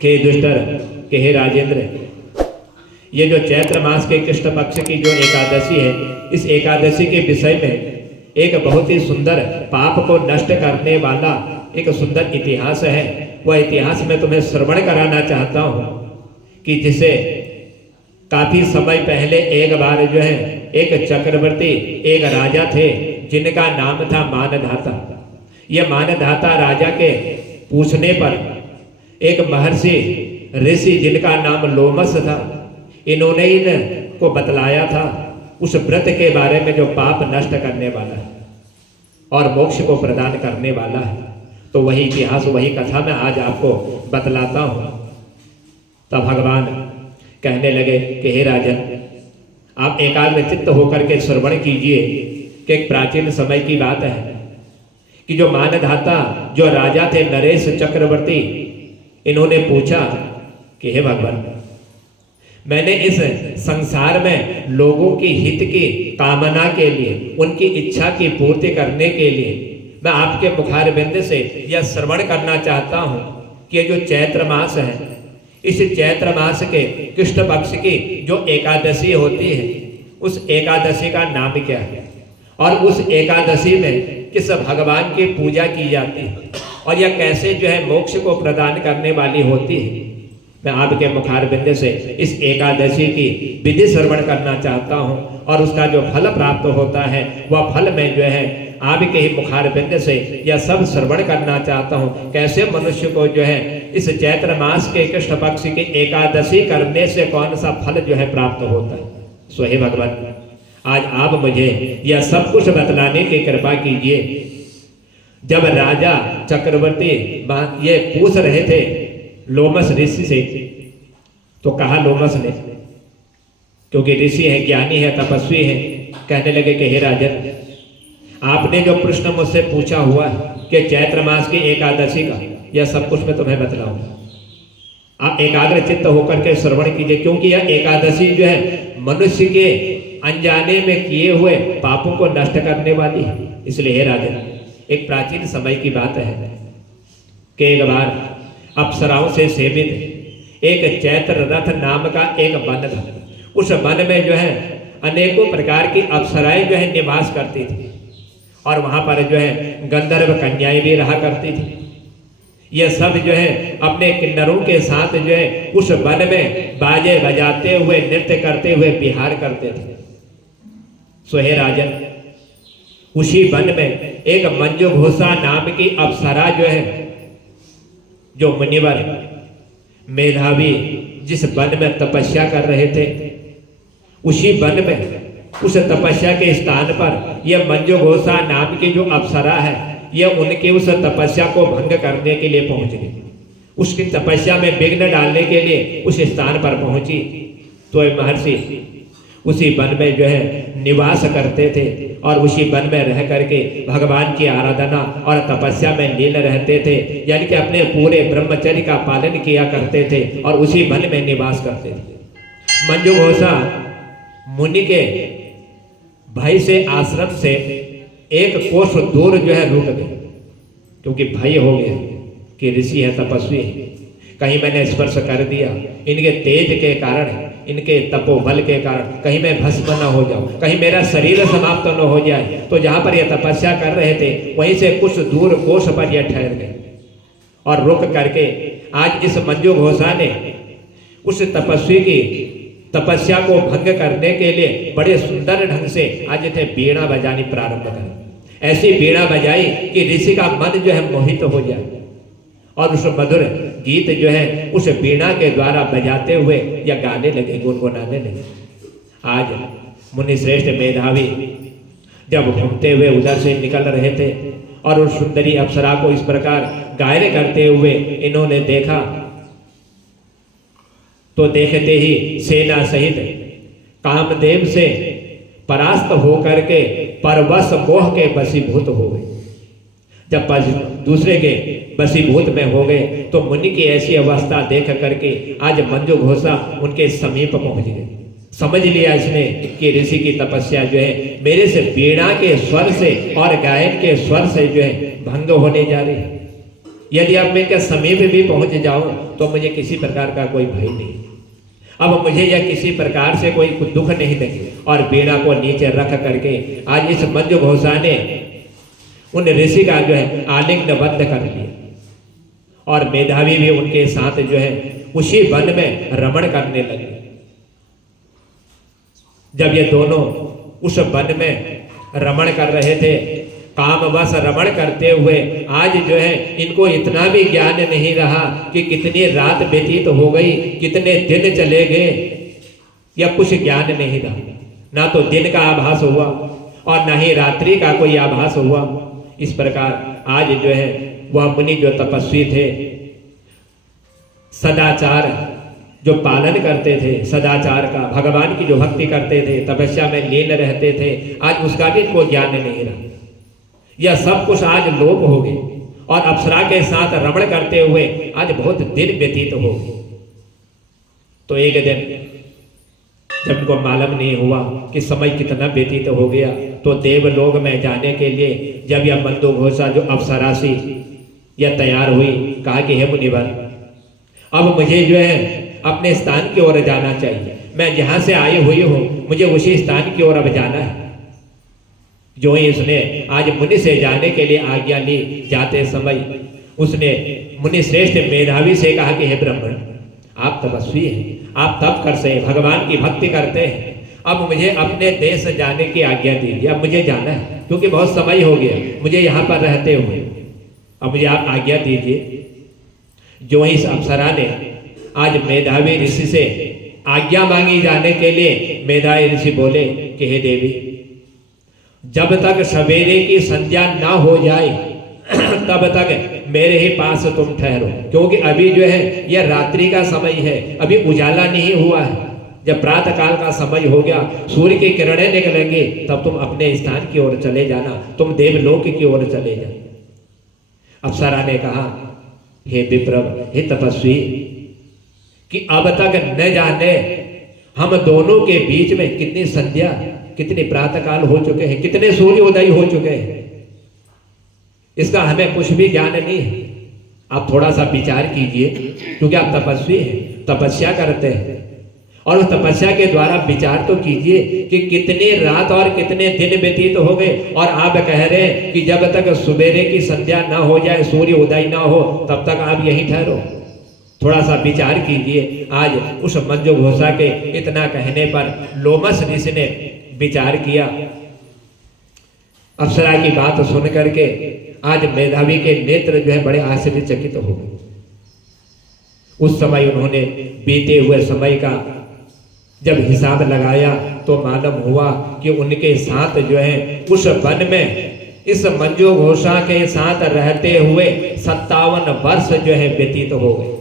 के दुष्टर के हे राजेंद्र, ये जो चैत्र मास के कृष्ण पक्ष की जो एकादशी है, इस एकादशी के विषय में एक बहुत ही सुंदर पाप को नष्ट करने वाला एक सुंदर इतिहास है। वह इतिहास मैं तुम्हें श्रवण कराना चाहता हूँ कि जिसे काफी समय पहले एक बार जो है एक चक्रवर्ती एक राजा थे जिनका नाम था मानधाता। यह मानधाता राजा के पूछने पर एक महर्षि ऋषि जिनका नाम लोमस था, इन्होंने इनको बतलाया था उस व्रत के बारे में जो पाप नष्ट करने वाला है और मोक्ष को प्रदान करने वाला है। तो वही इतिहास वही कथा मैं आज आपको बतलाता हूँ। तब भगवान कहने लगे कि हे राजन, आप एकाग्रचित्त होकर के श्रवण कीजिए कि एक प्राचीन समय की बात है कि जो मानधाता जो राजा थे नरेश चक्रवर्ती, इन्होंने पूछा कि हे भगवान, मैंने इस संसार में लोगों की हित की कामना के लिए, उनकी इच्छा की पूर्ति करने के लिए मैं आपके मुखारबिंद से यह श्रवण करना चाहता हूँ कि जो चैत्र मास है, इस चैत्र मास के कृष्ण पक्ष की जो एकादशी होती है, उस एकादशी का नाम क्या है और उस एकादशी में किस भगवान की पूजा की जाती है और यह कैसे जो है मोक्ष को प्रदान करने वाली होती है। मैं आपके मुखारबिंद से इस एकादशी की विधि श्रवण करना चाहता हूँ और उसका जो फल प्राप्त होता है वह फल में जो है आपके ही मुखारबिंद से यह सब श्रवण करना चाहता हूँ। कैसे मनुष्य को जो है इस चैत्र मास के कृष्ण पक्ष की एकादशी करने से कौन सा फल जो है प्राप्त होता है। सो हे भगवान, आज आप मुझे यह सब कुछ बतलाने की कृपा कीजिए। जब राजा चक्रवर्ती ये पूछ रहे थे लोमस ऋषि से, तो कहा लोमस ने, क्योंकि ऋषि है, ज्ञानी है, तपस्वी है, कहने लगे कि हे राजन, आपने जो प्रश्न मुझसे पूछा हुआ है कि चैत्र मास की एकादशी का, यह सब कुछ मैं तुम्हें बतलाऊंगा। आप एकाग्र चित्त होकर के श्रवण कीजिए, क्योंकि यह एकादशी जो है मनुष्य के अनजाने में किए हुए पापों को नष्ट करने वाली है। इसलिए हे राजन, एक प्राचीन समय की बात है कि एक बार अप्सराओं से सेवित एक चैत्र रथ नाम का एक वन था। उस वन में जो है अनेकों प्रकार की अप्सराएं जो है निवास करती थी और वहां पर जो है गंधर्व कन्याएं भी रहा करती थी। ये सब जो है अपने किन्नरों के साथ जो है उस वन में बाजे बजाते हुए, नृत्य करते हुए विहार करते थे। सो हे राजन, उसी वन में एक मंजू घोषा नाम की अप्सरा जो है, जो मुनिवर मेधावी जिस वन में तपस्या कर रहे थे, उसी वन में उस तपस्या के स्थान पर यह मंजू घोषा नाम की जो अप्सरा है, यह उनकी उस तपस्या को भंग करने के लिए पहुंच गई। उसकी तपस्या में विघ्न डालने के लिए उस स्थान पर पहुंची। तो महर्षि उसी वन में जो है निवास करते थे और उसी वन में रह करके भगवान की आराधना और तपस्या में लीन रहते थे, यानी कि अपने पूरे ब्रह्मचर्य का पालन किया करते थे और उसी वन में निवास करते थे। मंजू घोषा मुनि के भय से आश्रम से एक कोस दूर जो है रुक गए, क्योंकि भय हो गया कि ऋषि है, तपस्वी है, कहीं मैंने स्पर्श कर दिया, इनके तेज के कारण, इनके तपोबल के कारण कहीं मैं भस्म न हो जाऊं, कहीं मेरा शरीर समाप्त न हो जाए। तो जहां पर यह तपस्या कर रहे थे वहीं से कुछ दूर कोस पर यह ठहर गए और रुक करके आज इस मंजू घोषा ने उस तपस्वी की तपस्या को भंग करने के लिए बड़े सुंदर ढंग से आज थे बीड़ा बजानी प्रारंभ कर। ऐसी बीड़ा बजाई कि ऋषि का मन जो है मोहित हो जाए और उस मधुर गीत जो है उस बीड़ा के द्वारा बजाते हुए या गाने लगे, गुनगुनाने लगे। आज मुनि श्रेष्ठ मेधावी जब घूमते हुए उधर से निकल रहे थे और उस सुंदरी अप्सरा को इस प्रकार गायन करते हुए इन्होंने देखा, तो देखते ही सेना सहित कामदेव से परास्त होकर के परवश मोह के वशीभूत हो गए। जब दूसरे के वशीभूत में हो गए तो मुनि की ऐसी अवस्था देख करके आज मंजू घोषा उनके समीप पहुंच गए। समझ लिया इसने कि ऋषि की तपस्या जो है मेरे से बीड़ा के स्वर से और गायन के स्वर से जो है भंग होने जा रही है। यदि अब मैं के समीप भी पहुंच जाऊं तो मुझे किसी प्रकार का कोई भय नहीं। अब मुझे यह किसी प्रकार से कोई दुख नहीं देगी। और बीड़ा को नीचे रख करके आज इस मंजू घोषा ने उन ऋषि का जो है आलिंगनबद्ध कर लिया और मेधावी भी उनके साथ जो है उसी वन में रमण करने लगे। जब ये दोनों उस वन में रमण कर रहे थे, कामवश रमण करते हुए आज जो है इनको इतना भी ज्ञान नहीं रहा कि कितनी रात व्यतीत हो गई, कितने दिन चले गए, या कुछ ज्ञान नहीं रहा। ना तो दिन का आभास हुआ और ना ही रात्रि का कोई आभास हुआ। इस प्रकार आज जो है वह मुनि जो तपस्वी थे, सदाचार जो पालन करते थे, सदाचार का, भगवान की जो भक्ति करते थे, तपस्या में लीन रहते थे, आज उसका भी कोई ज्ञान नहीं रहा। यह सब कुछ आज लोप हो गए और अप्सरा के साथ रमण करते हुए आज बहुत दिन व्यतीत हो गए। तो एक दिन जब उनको मालूम नहीं हुआ कि समय कितना व्यतीत हो गया, तो देवलोक में जाने के लिए जब यह मंदो घोषा जो अप्सरासी यह तैयार हुई, कहा कि हे मुनिवर, अब मुझे जो है अपने स्थान की ओर जाना चाहिए। मैं जहां से आई हुई हूं मुझे उसी स्थान की ओर अब जाना है। जो ही उसने आज मुनि से जाने के लिए आज्ञा ली, जाते समय उसने मुनि श्रेष्ठ मेधावी से कहा कि हे ब्राह्मण, आप तपस्वी हैं, आप तप कर से भगवान की भक्ति करते हैं, अब मुझे अपने देश जाने की आज्ञा दीजिए। अब मुझे जाना है क्योंकि बहुत समय हो गया मुझे यहाँ पर रहते हुए, अब मुझे आप आज्ञा दीजिए। जो ही इस अप्सरा ने आज मेधावी ऋषि से आज्ञा मांगी जाने के लिए, मेधावी ऋषि बोले कि हे देवी, जब तक सवेरे की संध्या ना हो जाए तब तक मेरे ही पास तुम ठहरो, क्योंकि अभी जो है यह रात्रि का समय है, अभी उजाला नहीं हुआ है। जब प्रातः काल का समय हो गया, सूर्य की किरणें निकलेंगे, तब तुम अपने स्थान की ओर चले जाना, तुम देवलोक की ओर चले जाना। अप्सरा ने कहा, हे विप्रव, हे तपस्वी, कि अब तक न जाने हम दोनों के बीच में कितनी संध्या, कितने प्रातः काल हो चुके हैं, कितने सूर्य उदय हो चुके हैं, इसका हमें कुछ भी ज्ञान नहीं है। आप थोड़ा सा विचार कीजिए, क्योंकि आप तपस्वी हैं, तपस्या करते हैं, और उस तपस्या के द्वारा विचार तो कीजिए कि कितनी रात और कितने दिन व्यतीत हो गए, और आप कह रहे हैं कि जब तक सवेरे की संध्या ना हो जाए, सूर्य उदय ना हो, तब तक आप यहीं ठहरो। थोड़ा सा विचार कीजिए। आज उस मंजू घोषा के इतना कहने पर लोमस ऋषि ने विचार किया। अप्सरा की बात सुन करके आज मेधावी के नेत्र जो है बड़े आश्चर्यचकित हो गए। उस समय उन्होंने बीते हुए समय का जब हिसाब लगाया तो मालूम हुआ कि उनके साथ जो है उस वन में इस मंजू घोषा के साथ रहते हुए 57 वर्ष जो है व्यतीत हो गए।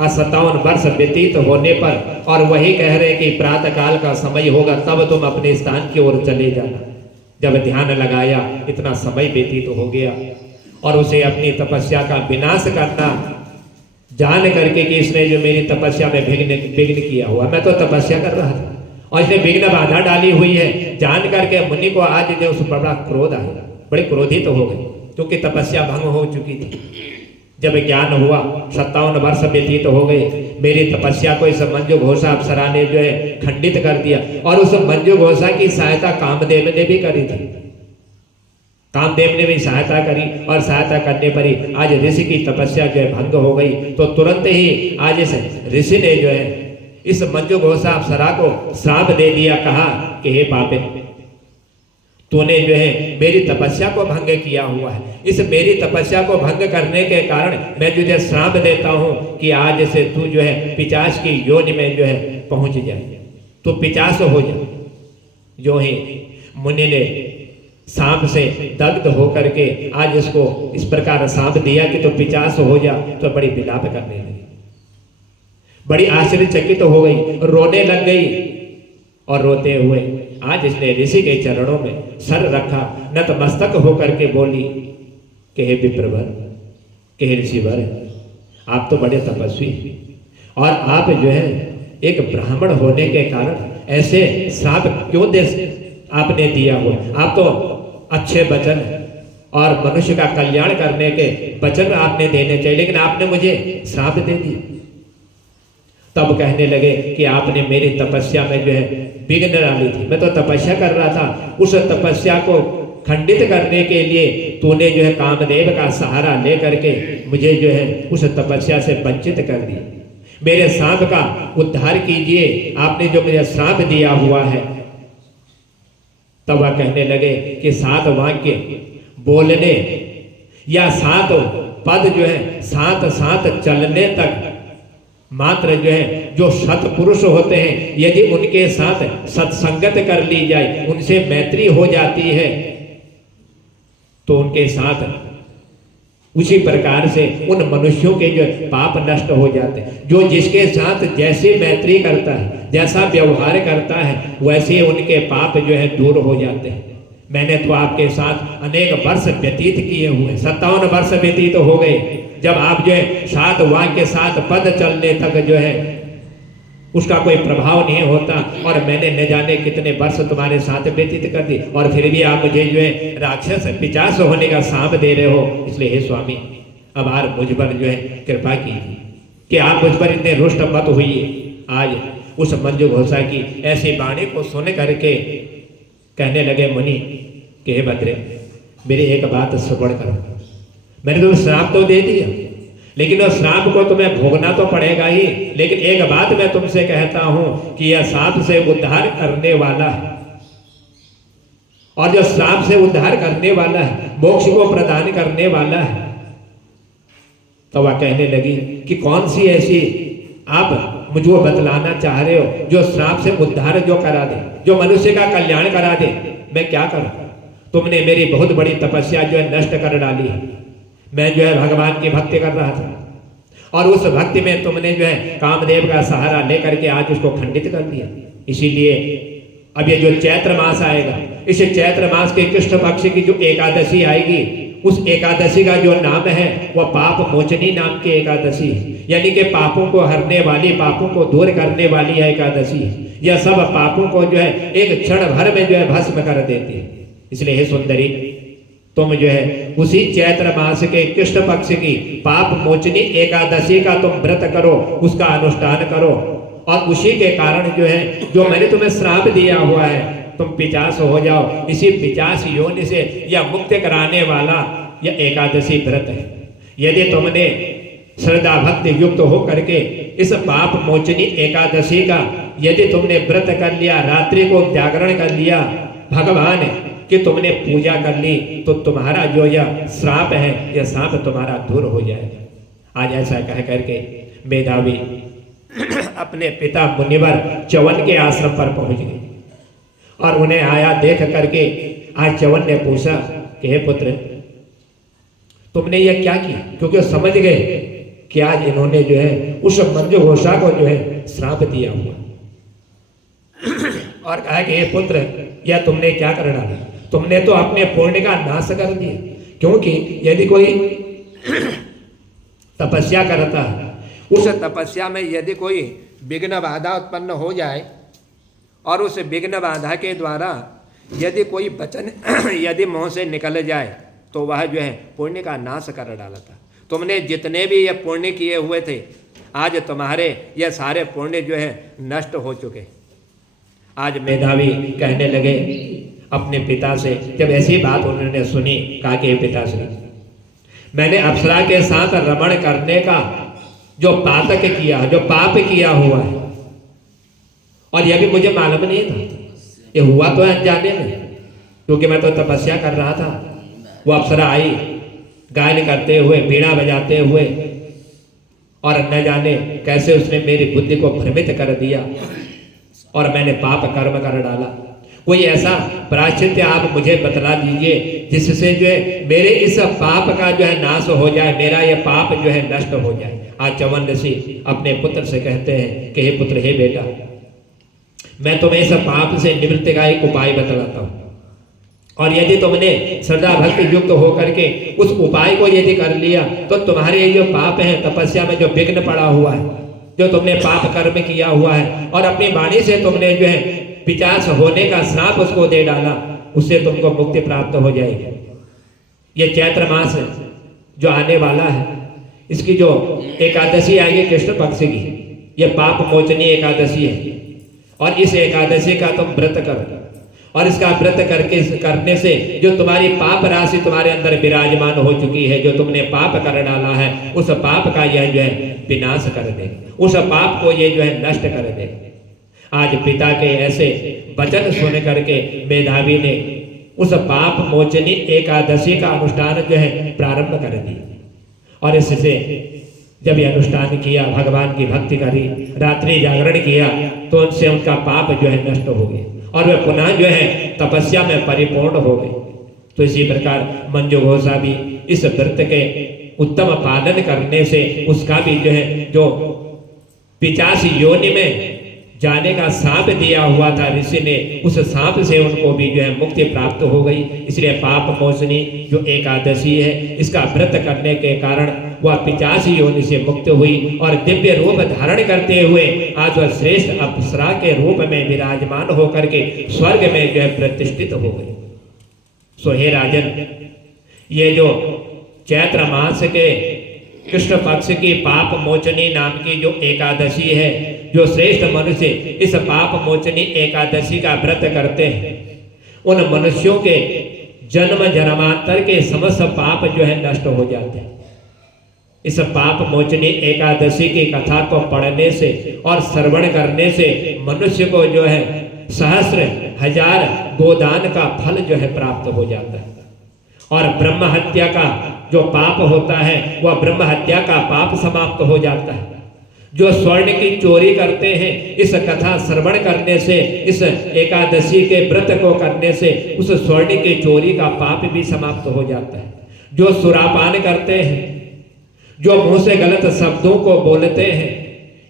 57 वर्ष व्यतीत होने पर और वही कह रहे कि प्रातः काल का समय होगा, तब तुम अपने स्थान की ओर चले जाना। जब ध्यान लगाया, इतना समय व्यतीत हो गया और उसे अपनी तपस्या का विनाश करना जान करके कि इसने जो मेरी तपस्या में विघ्न किया हुआ, मैं तो तपस्या कर रहा था और इसने विघ्न बाधा डाली हुई है, जान करके मुनि को आज जो उस बड़ा क्रोध आया, बड़े क्रोधित हो गए, क्योंकि तपस्या भंग हो चुकी थी। जब ज्ञान हुआ, 57 वर्ष व्यतीत हो गए, मेरी तपस्या को इस मंजू घोषा अप्सरा ने जो है खंडित कर दिया। और उस मंजू घोषा की सहायता कामदेव ने भी करी थी, कामदेव ने भी सहायता करी, और सहायता करने पर ही आज ऋषि की तपस्या जो है भंग हो गई। तो तुरंत ही आज इस ऋषि ने जो है इस मंजू घोषा अप्सरा को श्राप दे दिया, कहा कि हे पापिन, तूने जो है मेरी तपस्या को भंग किया हुआ है, इस मेरी तपस्या को भंग करने के कारण मैं तुझे श्राप देता हूं कि आज से तू जो है पिशाच की योनि में जो है पहुंच जाए, तो पिशाच हो जाए। जो ही मुनि ने सांप से दग्ध होकर के आज इसको इस प्रकार सांप दिया कि तो पिशाच हो जा, तो बड़ी विलाप करने लगी, बड़ी आश्चर्यचकित हो गई, रोने लग गई। और रोते हुए आज इसने ऋषि के चरणों में सर रखा, नतमस्तक होकर के बोली कि हे विप्रवर, कि हे ऋषिवर, आप तो बड़े तपस्वी और आप जो है एक ब्राह्मण होने के कारण ऐसे श्राप क्यों आपने दिया हुआ? आप तो अच्छे वचन और मनुष्य का कल्याण करने के वचन आपने देने चाहिए, लेकिन आपने मुझे श्राप दे दिया। तब कहने लगे कि आपने मेरी तपस्या में जो है विघ्न डाली थी। मैं तो तपस्या कर रहा था, उस तपस्या को खंडित करने के लिए तूने जो है कामदेव का सहारा ले करके मुझे जो है उस तपस्या से वंचित कर दिया। मेरे सांप का उद्धार कीजिए, आपने जो मुझे श्राप दिया हुआ है। तब वह कहने लगे कि 7 वाक्य बोलने या 7 पद जो है साथ चलने तक मात्र जो है जो सत्पुरुष होते हैं, यदि उनके साथ सत्संगत कर ली जाए, उनसे मैत्री हो जाती है, तो उनके साथ उसी प्रकार से उन मनुष्यों के जो पाप नष्ट हो जाते हैं। जो जिसके साथ जैसे मैत्री करता है, जैसा व्यवहार करता है, वैसे उनके पाप जो है दूर हो जाते हैं। मैंने तो आपके साथ अनेक वर्ष व्यतीत किए हुए, 57 वर्ष व्यतीत हो गए, जब आप जो है 7 वाक्य 7 पद चलने तक जो है उसका कोई प्रभाव नहीं होता, और मैंने न जाने कितने वर्ष तुम्हारे साथ व्यतीत कर दी, और फिर भी आप मुझे जो है राक्षस पिशाच होने का सांप दे रहे हो। इसलिए हे स्वामी, अब आप मुझ पर जो है कृपा कीजिए कि आप मुझ पर इतने रुष्ट मत होइए। आज उस मंजू घोषा की ऐसी वाणी को सुन करके कहने लगे मुनि कि हे भद्रे, मेरी एक बात श्रवण करो। मैंने तो श्राप तो दे दिया, लेकिन उस श्राप को तुम्हें भोगना तो पड़ेगा ही। लेकिन एक बात मैं तुमसे कहता हूं कि यह श्राप से उद्धार करने वाला है, और जो श्राप से उद्धार करने वाला है, मोक्ष को प्रदान करने वाला है। तो वह कहने लगी कि कौन सी ऐसी आप मुझको बतलाना चाह रहे हो जो श्राप से उद्धार जो करा दे, जो मनुष्य का कल्याण करा दे। मैं क्या करूं? तुमने मेरी बहुत बड़ी तपस्या जो है नष्ट कर डाली है। मैं जो है भगवान की भक्ति कर रहा था, और उस भक्ति में तुमने जो है कामदेव का सहारा लेकर के आज उसको खंडित कर दिया। इसीलिए अब ये जो चैत्र मास आएगा, इस चैत्र मास के कृष्ण पक्ष की जो एकादशी आएगी, उस एकादशी का जो नाम है वह पाप मोचनी नाम की एकादशी है। यानी कि पापों को हरने वाली, पापों को दूर करने वाली है एकादशी। यह सब पापों को जो है एक क्षण भर में जो है भस्म कर देती है। इसलिए हे सुंदरी, तुम जो है उसी चैत्र मास के कृष्ण पक्ष की पाप मोचनी एकादशी का तुम व्रत करो, उसका अनुष्ठान करो, और उसी के कारण जो है जो मैंने तुम्हें श्राप दिया हुआ है, तुम पिशाच हो जाओ। इसी पिशाच योनि से यह मुक्त कराने वाला यह एकादशी व्रत है। यदि तुमने श्रद्धा भक्ति युक्त हो करके इस पाप मोचनी एकादशी का यदि तुमने व्रत कर लिया, रात्रि को जागरण कर लिया, भगवान कि तुमने पूजा कर ली, तो तुम्हारा जो यह श्राप है, यह श्राप तुम्हारा दूर हो जाएगा। आज ऐसा कह करके मेधावी अपने पिता मुनिवर च्यवन के आश्रम पर पहुंच गए, और उन्हें आया देख करके आज च्यवन ने पूछा कि हे पुत्र, तुमने यह क्या किया? क्योंकि वो समझ गए कि आज इन्होंने जो है उस मंजू घोषा को जो है श्राप दिया हुआ, और कहा कि हे पुत्र, यह तुमने क्या कर डाला? तुमने तो अपने पुण्य का नाश कर दिया। क्योंकि यदि कोई तपस्या करता है, उस तपस्या में यदि कोई विघ्न बाधा उत्पन्न हो जाए, और उस विघ्न बाधा के द्वारा यदि कोई वचन यदि मुंह से निकल जाए, तो वह जो है पुण्य का नाश कर डालता। तुमने जितने भी ये पुण्य किए हुए थे, आज तुम्हारे ये सारे पुण्य जो है नष्ट हो चुके। आज मेधावी कहने लगे अपने पिता से, जब ऐसी बात उन्होंने सुनी, कहा कि पिताश्री, मैंने अप्सरा के साथ रमण करने का जो पातक किया, जो पाप किया हुआ है, और यह भी मुझे मालूम नहीं था। ये हुआ तो अनजाने में, क्योंकि मैं तो तपस्या कर रहा था। वो अप्सरा आई गायन करते हुए, बीड़ा बजाते हुए, और न जाने कैसे उसने मेरी बुद्धि को भ्रमित कर दिया, और मैंने पाप कर्म कर डाला। कोई ऐसा प्रायश्चित आप मुझे बतला दीजिए जिससे जो है मेरे इस पाप का जो है नाश हो जाए, मेरा ये पाप जो है नष्ट हो जाए। आज च्यवन ऋषि अपने पुत्र से कहते हैं कि हे पुत्र, हे बेटा, मैं तुम्हें इस पाप से निवृत्ति का एक उपाय बतलाता हूँ, और यदि तुमने श्रद्धा भक्ति युक्त होकर के उस उपाय को यदि कर लिया, तो तुम्हारे ये जो पाप है, तपस्या में जो विघ्न पड़ा हुआ है, जो तुमने पाप कर्म किया हुआ है, और अपनी वाणी से तुमने जो है पिशाच होने का श्राप उसको दे डाला, उससे तुमको मुक्ति प्राप्त हो जाएगी। ये चैत्र मास जो आने वाला है, इसकी जो एकादशी आएगी कृष्ण पक्ष की, ये पाप मोचनी एकादशी है। और इस एकादशी का तुम व्रत करो, और इसका व्रत करने से जो तुम्हारी पाप राशि तुम्हारे अंदर विराजमान हो चुकी है, जो तुमने पाप कर डाला है, उस पाप का यह जो है विनाश कर दे, उस पाप को ये जो है नष्ट कर दे। आज पिता के ऐसे वचन सुन करके मेधावी ने उस पाप मोचनी एकादशी का अनुष्ठान जो है प्रारंभ कर दी। और इससे जब ये अनुष्ठान किया, भगवान की भक्ति करी, रात्रि जागरण किया, तो उनसे उनका पाप जो है नष्ट हो गए और वे पुनः जो है तपस्या में परिपूर्ण हो गए। तो इसी प्रकार मंजू घोषा भी इस व्रत के उत्तम पालन करने से उसका भी जो है जो 50 योनि में जाने का सांप दिया हुआ था ऋषि ने, उस सांप से उनको भी जो है मुक्ति प्राप्त हो गई। इसलिए पाप मोचनी जो एकादशी है, इसका व्रत करने के कारण वह 50 योनि से मुक्त हुई और दिव्य रूप धारण करते हुए आज वह श्रेष्ठ अप्सरा के रूप में विराजमान होकर के स्वर्ग में जो है प्रतिष्ठित हो गई। सो हे राजन, ये जो चैत्र मास के कृष्ण पक्ष की पाप मोचनी नाम की जो एकादशी है, जो श्रेष्ठ मनुष्य इस पाप मोचनी एकादशी का व्रत करते हैं, उन मनुष्यों के जन्म जन्मांतर के समस्त पाप जो है नष्ट हो जाते हैं। इस पाप मोचनी एकादशी की कथा को पढ़ने से और श्रवण करने से मनुष्य को जो है सहस्र हजार गोदान का फल जो है प्राप्त हो जाता है। और ब्रह्म हत्या का जो पाप होता है, वह ब्रह्म हत्या का पाप समाप्त हो जाता है। जो स्वर्ण की चोरी करते हैं, इस कथा श्रवण करने से, इस एकादशी के व्रत को करने से उस स्वर्ण की चोरी का पाप भी समाप्त हो जाता है। जो सुरापान करते हैं, जो मुंह से गलत शब्दों को बोलते हैं,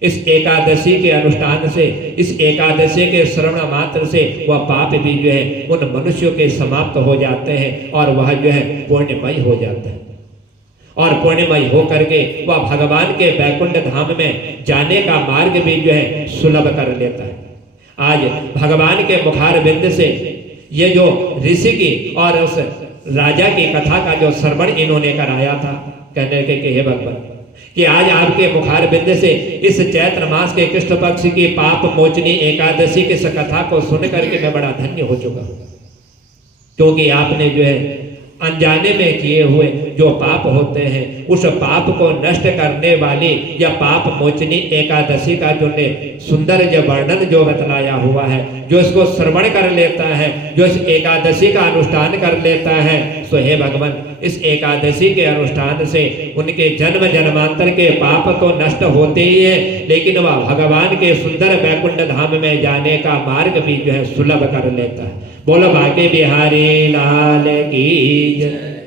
इस एकादशी के अनुष्ठान से, इस एकादशी के श्रवण मात्र से वह पाप भी जो है उन मनुष्यों के समाप्त हो जाते हैं और वह जो है पुण्यमय हो जाता है। और पुण्यमय हो करके वह भगवान के वैकुंठ धाम में जाने का मार्ग भी जो है सुलभ कर लेता है। आज भगवान के मुखार बिंद से ये जो ऋषि की और उस राजा की कथा का जो श्रवण इन्होंने कराया था, कहने के हे भगवान कि आज आपके मुखार बिंद से इस चैत्र मास के कृष्ण पक्ष की पाप मोचनी एकादशी की इस कथा को सुन करके मैं बड़ा धन्य हो चुका हूँ, क्योंकि आपने जो है अनजाने में किए हुए जो पाप होते हैं, उस पाप को नष्ट करने वाली या पाप मोचनी एकादशी का जो ने सुंदर जो वर्णन जो बतलाया हुआ है, जो इसको श्रवण कर लेता है, जो इस एकादशी का अनुष्ठान कर लेता है, सो हे भगवान इस एकादशी के अनुष्ठान से उनके जन्म जन्मांतर के पाप तो नष्ट होते ही है, लेकिन वह भगवान के सुंदर वैकुंठ धाम में जाने का मार्ग भी जो है सुलभ कर लेता है। बोलो भाग्य बिहारी लाल की जय।